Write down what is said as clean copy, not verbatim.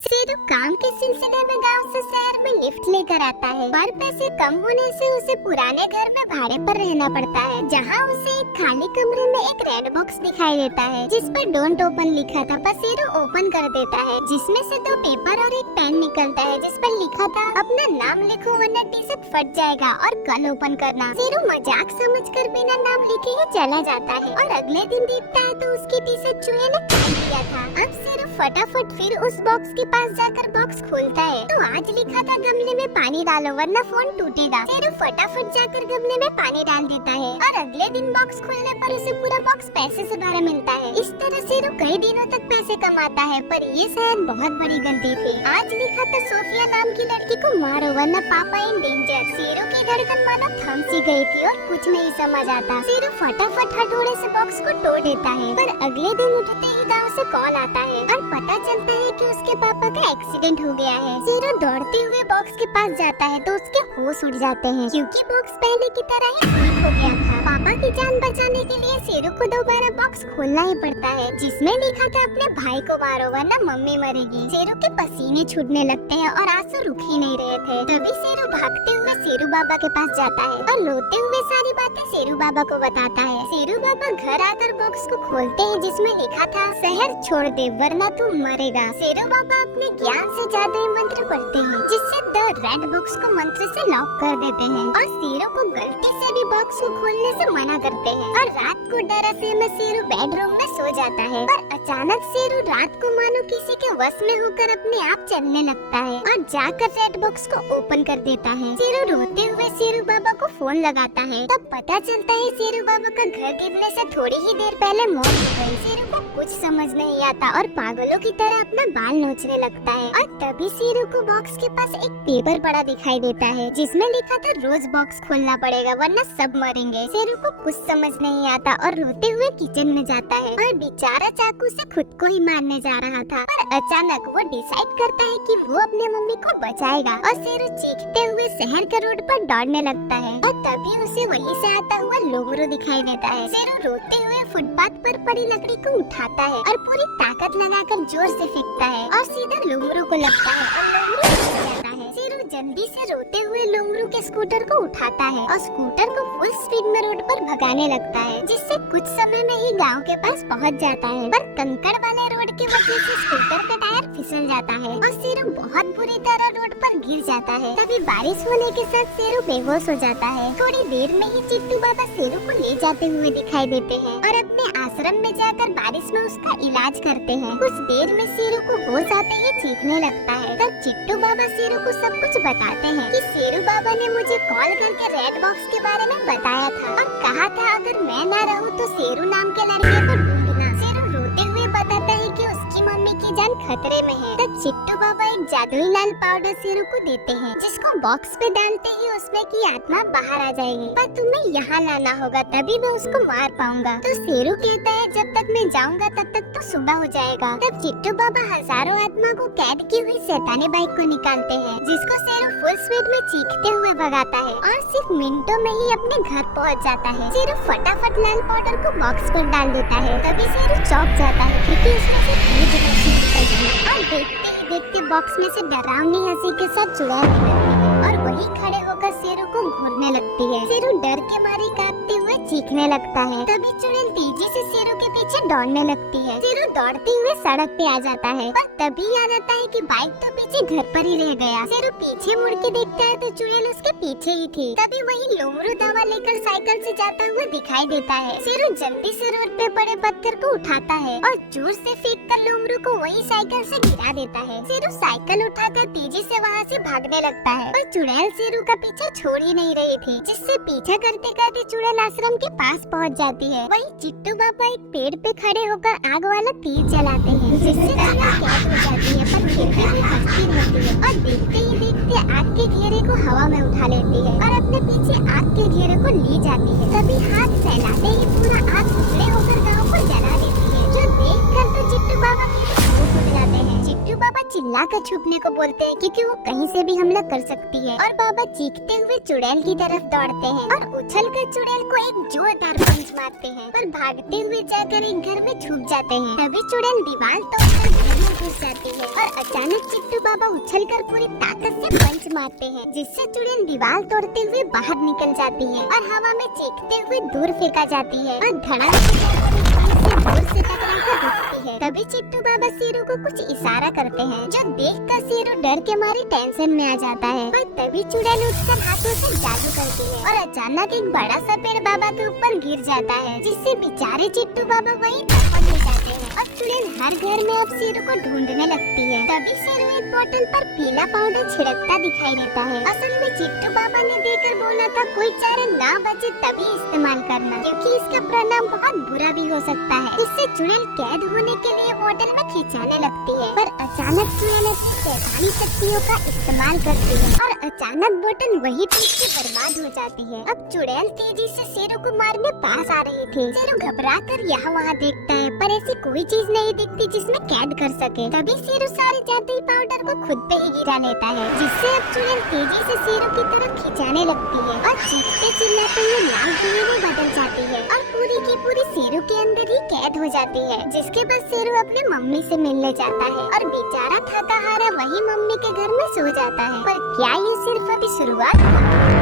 शेरू काम के सिलसिले में गांव से शहर में लिफ्ट लेकर आता है, पर पैसे कम होने से उसे पुराने घर में भाड़े पर रहना पड़ता है, जहां उसे एक खाली कमरे में एक रेड बॉक्स दिखाई देता है जिस पर डोंट ओपन लिखा था। पर शेरू ओपन कर देता है जिसमें से 2 पेपर और एक पेन निकलता है जिस पर लिखा था अपना नाम लिखो वरना टी शर्ट फट जाएगा और कल ओपन करना। शेरू मजाक समझकर बिना नाम लिखे ही चला जाता है और अगले दिन देखता है तो उसकी टी शर्ट चूहे ने खा लिया था। अब शेरू फटाफट फिर उस बॉक्स के पास जाकर बॉक्स खोलता है तो आज लिखा था गमले में पानी डालो वरना फोन टूटेगा। शेरू फटाफट जाकर गमले में पानी डाल देता है और अगले दिन बॉक्स खोलने पर उसे पूरा बॉक्स पैसे से भरा मिलता है। इस तरह शेरू कई दिनों तक पैसे कमाता है, पर ये शायद बहुत बड़ी गलती थी। आज लिखा था सोफिया नाम की लड़की को मारो वरना पापा इन डेंजर। शेरू की धड़कन मानो थम सी गई थी और कुछ नहीं समझ आता। शेरू फटाफट हथौड़े से बॉक्स को तोड़ देता है, पर अगले दिन उठते ही गाँव से कॉल आता है और पता चलता है कि उसके पापा का एक्सीडेंट हो गया है। शेरू दौड़ते हुए बॉक्स के पास जाता है तो उसके होश उड़ जाते हैं क्योंकि बॉक्स पहले की तरह ही ठीक हो गया था। पापा की जान बचाने के लिए शेरू को दोबारा बॉक्स खोलना ही पड़ता है जिसमें लिखा था अपने भाई को मारो वरना मम्मी मरेगी। शेरू के पसीने छूटने लगते हैं और आंसू रुक ही नहीं रहे थे। तभी शेरू भागते हुए शेरू बाबा के पास जाता है और रोते हुए सारी बातें शेरू बाबा को बताता है। शेरू बाबा घर आकर बॉक्स को खोलते हैं जिसमें लिखा था शहर छोड़ दे वरना तू मरेगा। शेरू बाबा अपने ज्ञान से जादुई मंत्र पढ़ते हैं जिससे द रेड बॉक्स को मंत्र से लॉक कर देते हैं और शेरू को गलती से भी बॉक्स को खोलने से मना करते हैं और रात को डर में शेरू बेडरूम में सो जाता है। पर अचानक शेरू रात को मानो किसी के वश में होकर अपने आप चलने लगता है और जाकर रेड बॉक्स को ओपन कर देता है। शेरू रोते हुए शेरू बाबा को फोन लगाता है, तब पता चलता है शेरू बाबा का घर गिरने से थोड़ी ही देर पहले मौत हो गई। शेरू को कुछ समझ नहीं आता और पागलों की तरह अपना बाल नोचने लगता है और तभी शेरू को बॉक्स के पास एक पेपर पड़ा दिखाई देता है जिसमें लिखा था रोज बॉक्स खोलना पड़ेगा वरना सब मरेंगे। शेरू को कुछ समझ नहीं आता और रोते हुए किचन में जाता है और बेचारा चाकू से खुद को ही मारने जा रहा था, पर अचानक वो डिसाइड करता है कि वो अपने मम्मी को बचाएगा और शेरू चीखते हुए शहर के रोड पर दौड़ने लगता है और तभी उसे वहीं से आता हुआ लोमरू दिखाई देता है। शेरू रोते हुए फुटपाथ पर पड़ी लकड़ी को उठाता है और पूरी ताकत लगाकर जोर से फेंकता है और सीधा लोमरू को लगता है और लोमरू गिर जाता है। शेरू जल्दी से रोते हुए लोमरू के स्कूटर को उठाता है और स्कूटर को फुल स्पीड में रोड पर भगाने लगता है जिससे कुछ समय में ही गांव के पास पहुंच जाता है, पर कंकड़ वाले रोड की वजह से स्कूटर का टायर फिसल जाता है और शेरू बहुत बुरी तरह रोड पर गिर जाता है। तभी बारिश होने के साथ शेरू बेहोश हो जाता है। थोड़ी देर में ही चिट्टू बाबा शेरू को ले जाते हुए दिखाई देते हैं और अपने आश्रम में जाकर बारिश में उसका इलाज करते हैं। कुछ देर में शेरू को होश आते ही चीखने लगता है। तब चिट्टू बाबा शेरू को सब कुछ बताते हैं कि शेरू बाबा ने मुझे कॉल करके रेड बॉक्स के बारे में बताया था और कहा था अगर मैं ना रहूं तो शेरू नाम के लड़के को ढूंढना। शेरू रोते हुए बताता है कि उसकी मम्मी की जान खतरे में है। तब चिट्टू बाबा एक जादुई लाल पाउडर शेरू को देते हैं जिसको बॉक्स पे डालते ही उसमें की आत्मा बाहर आ जाएगी, पर तुम्हें यहाँ लाना होगा तभी मैं उसको मार पाऊंगा। तो शेरू कहता है जब तक मैं जाऊंगा तब तक तो सुबह हो जाएगा। तब चिट्टू बाबा हजारों आत्मा को कैद की हुई शैतानी बाइक को निकालते हैं जिसको शेरू फुल स्पीड में चीखते हुए भगाता है और सिर्फ मिनटों में ही अपने घर पहुँच जाता है। शेरू फटाफट लाल पाउडर को बॉक्स पर डाल देता है। तभी शेरू चौंक जाता है क्योंकि उसमें से तेज रोशनी निकलती है और देखते ही देखते बॉक्स में से डरावनी हंसी के साथ चुड़ैल निकलती है और वही खड़े होकर शेरू को घूरने लगती है। शेरू डर के मारे कांपते हुए चीखने लगता है। तभी चुड़ैल तेजी से शेरू के पीछे दौड़ने लगती है। शेरू दौड़ते हुए सड़क पे आ जाता है पर तभी याद आता है कि बाइक तो पीछे घर पर ही रह गया। शेरू पीछे मुड़ के देखता है तो चुड़ैल उसके पीछे ही थी। तभी वही लोमरू दवा लेकर साइकिल से जाता हुआ दिखाई देता है। शेरू जल्दी से रोड पे पड़े पत्थर को उठाता है और जोर से फेंक कर लोमरू को वही साइकिल से गिरा देता है। शेरू साइकिल उठाकर तेजी से वहाँ से भागने लगता है पर चुड़ैल शेरू का पीछे छोड़ ही नहीं रही थी, जिससे पीछा करते करते चुड़ैल आश्रम के पास पहुँच जाती है। वही चिट्टू बाबा एक पेड़ पे खड़े होकर आग वाला तीर चलाते हैं जिससे चुड़ैल कैद हो जाती है, पर फिर भी वो हंसती रहती है और देखते ही देखते आग के घेरे को हवा में उठा लेती है और अपने पीछे आग के घेरे को ले जाती है। तभी हाथ फैलाते ही पूरा आग उछले होकर गाँव को जला देती है, जो देख कर तो चिट्टू बाबा के होश उड़ जाते हैं। चिट्टू बाबा चिल्ला कर छुपने को बोलते हैं क्योंकि वो कहीं से भी हमला कर सकती है और बाबा चीखते हुए चुड़ैल की तरफ दौड़ते हैं और उछल कर चुड़ैल को एक जोरदार पंच मारते हैं पर भागते हुए जाकर एक घर में छुप जाते हैं। तभी चुड़ैल दीवार तोड़कर घर में घुस जाती है और अचानक चिट्टू बाबा उछलकर पूरी ताकत से पंच मारते हैं, जिससे चुड़ैल दीवार तोड़ते हुए बाहर निकल जाती है और हवा में चीखते हुए दूर फेंका जाती है और धड़ाम से टकराकर रुकती है। तभी चिट्टू बाबा शेरू को कुछ इशारा करते हैं, जो देखकर शेरू डर के मारे टेंशन में आ जाता है। और तभी चुड़ैल उठकर हाथों से जादू करती है और अचानक एक बड़ा सा पेड़ बाबा के ऊपर गिर जाता है, जिससे बेचारे चिट्टू बाबा वहीं दफन हो जाते हैं। और चुड़ैल हर घर में अब शेरू को ढूंढने लगती है। तभी शेरू एक बोतल पर पीला पाउडर छिड़कता दिखाई देता है। असल में चिट्टू बाबा ने देकर बोला था कोई चारा ना बचे तभी इस्तेमाल करना, क्योंकि इसका परिणाम बहुत बुरा भी हो सकता है। इससे चुड़ैल कैद होने के लिए बोतल में खिंचाने लगती है, पर अचानक चुड़ैल शैतानी शक्तियों का इस्तेमाल करती है और अचानक बोतल वही टूट के बर्बाद हो जाती है। अब चुड़ैल तेजी से शेरू को मारने पास आ रही थी। शेरू घबराकर यहाँ वहाँ देखता है, पर ऐसी कोई चीज नहीं दिखती जिसमें कैद कर सके। तभी शेरू सारे जादुई पाउडर को खुद पे ही गिरा लेता है, जिससे अब चुड़ैल तेजी से शेरू की तरफ खिंचाने लगती है और चीखते चिल्लाते हुए लाल धुएं में बदल जाती है और पूरी की पूरी शेरू के अंदर ही कैद हो जाती है। जिसके बाद शेरू अपने मम्मी से मिलने जाता है और बेचारा थका हारा वही मम्मी के घर में सो जाता है। पर क्या ये सिर्फ अभी शुरुआत?